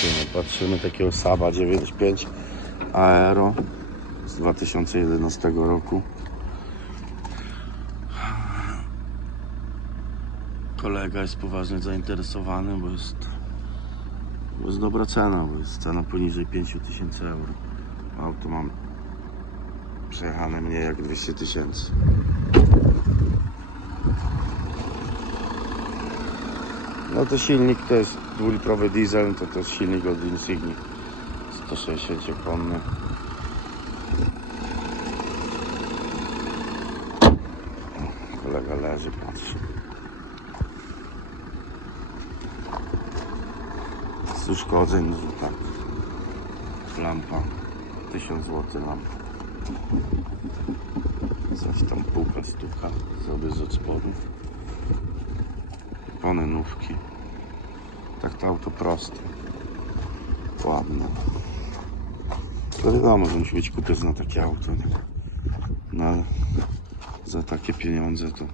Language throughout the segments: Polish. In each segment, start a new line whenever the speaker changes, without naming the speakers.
patrzymy. Patrzymy takiego Saba 95 Aero z 2011 roku. Kolega jest poważnie zainteresowany, bo jest, bo jest dobra cena, bo jest cena poniżej 5000 euro. Auto mam przejechane mniej jak 200 tysięcy. No to silnik to jest dwulitrowy diesel, to to jest silnik od Insigni 160 konny. Kolega leży, patrzy. Z uszkodzeń, no tak. Lampa, 1000 zł lampa. Coś tam puka, stuka sobie z od Opony nówki. Tak to auto proste. Ładne. To wiadomo, że musi być kupiec na takie auto. Nie? No ale za takie pieniądze to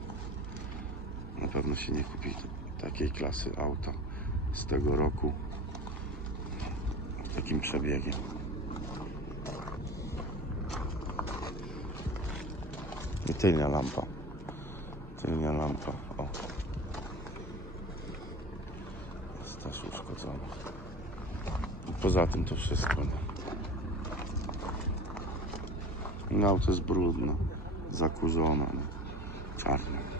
na pewno się nie kupi takiej klasy auta z tego roku. Takim przebiegiem. I tylnia lampa. Tylnia lampa. O. Jest też uszkodzona. I poza tym to wszystko. No. Auto jest brudne, zakurzone, czarne.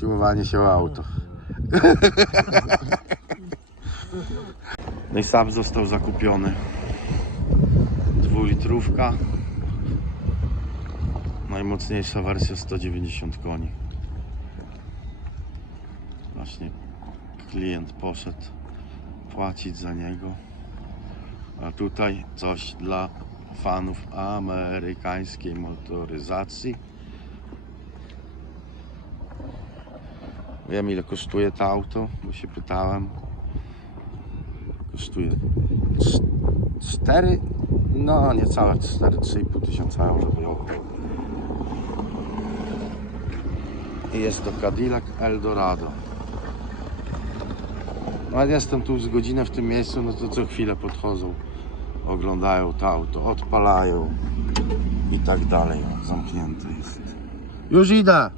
Siłowanie się o auto. No i sam został zakupiony. Dwulitrówka. Najmocniejsza wersja 190 koni. Właśnie klient poszedł płacić za niego. A tutaj coś dla fanów amerykańskiej motoryzacji. Wiem ile kosztuje to auto, bo się pytałem. Kosztuje 4, no niecałe 4, 3,5 tysiąca euro wyjątku. I jest to Cadillac Eldorado. No jak jestem tu z godzinę w tym miejscu, no to co chwilę podchodzą, oglądają to auto, odpalają i tak dalej. Zamknięte jest. Już idę!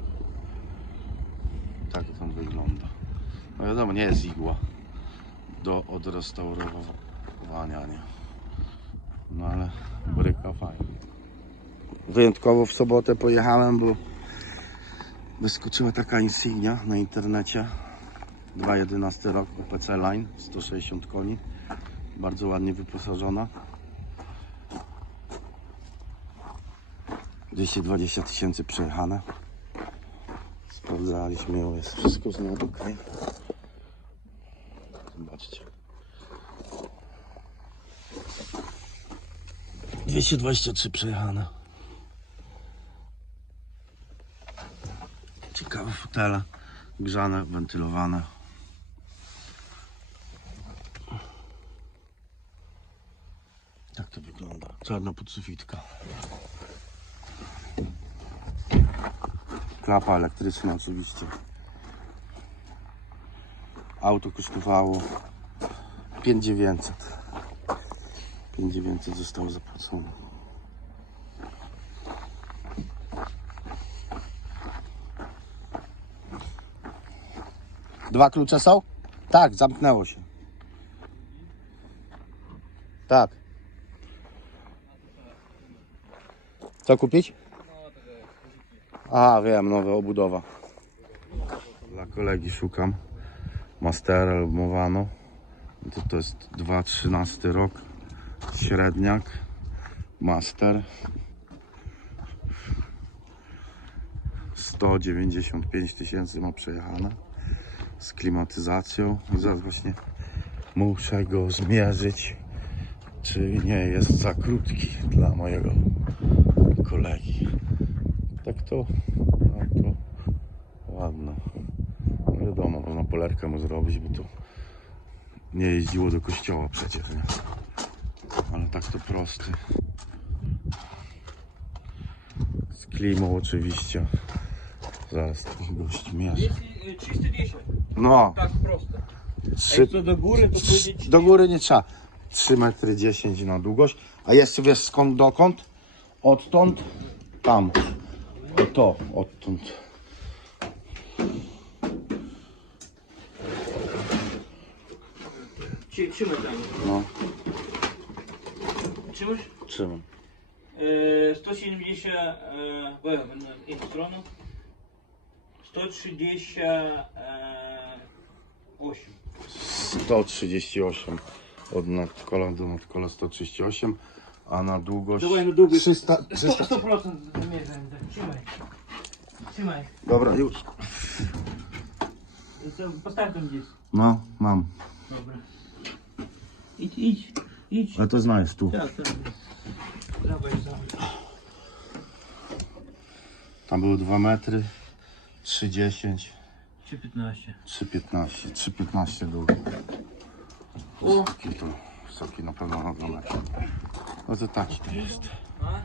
Tak to tam wygląda. No wiadomo, nie jest igła do odrestaurowania, nie? No ale bryka fajnie. Wyjątkowo w sobotę pojechałem, bo wyskoczyła taka insignia na internecie. 2.11 rok PC Line, 160 koni. Bardzo ładnie wyposażona. 220 tysięcy przejechane. Sprawdzaliśmy ją, jest wszystko z nią ok. Zobaczcie. 223 przejechane. Ciekawe fotele. Grzane, wentylowane. Tak to wygląda. Czarna podsufitka. Klapa elektryczna oczywiście. Auto kosztowało 5900. 5900 zostało zapłacone. Dwa klucze są? Tak, zamknęło się. Tak. Co kupić? A, wiem, nowa obudowa. Dla kolegi szukam Mastera lub Movano. To, to jest 2.13 rok. Średniak. Master. 195 tysięcy ma przejechane. Z klimatyzacją. I zaraz właśnie muszę go zmierzyć. Czy nie jest za krótki dla mojego kolegi tak to auto ładne. No można polerkę mu zrobić, bo to nie jeździło do kościoła przecież, nie? Ale tak to prosty. Z klimą oczywiście. Zaraz tych gości mierzę.
Jest y, 310.
No,
Tak
trzy,
jak co do góry, to
do góry nie trzeba. 3 metry 10 na długość. A jeszcze wiesz skąd dokąd? Odtąd tam. O to, odtąd.
Trzy- Trzymaj tam.
No,
Trzymasz?
trzymam.
E, 170 e, w w inną stronę. 138.
138 od nadkola do nadkola 138, a na długość
Dawaj na długość.
300,
100%,
300.
100% zamierzam. tak. Trzymaj. Trzymaj.
Dobra, już.
Postaw tam gdzieś.
No, mam.
Dobra. Idź, idź, idź.
Ale to znajesz tu.
Tak, tak. Dawaj.
Tam były 2 metry, 3,10,
3,15.
3,15, 3,15 był.
O.
Wysoki to, wysoki na pewno na 2 metry. No to taki to jest.
A?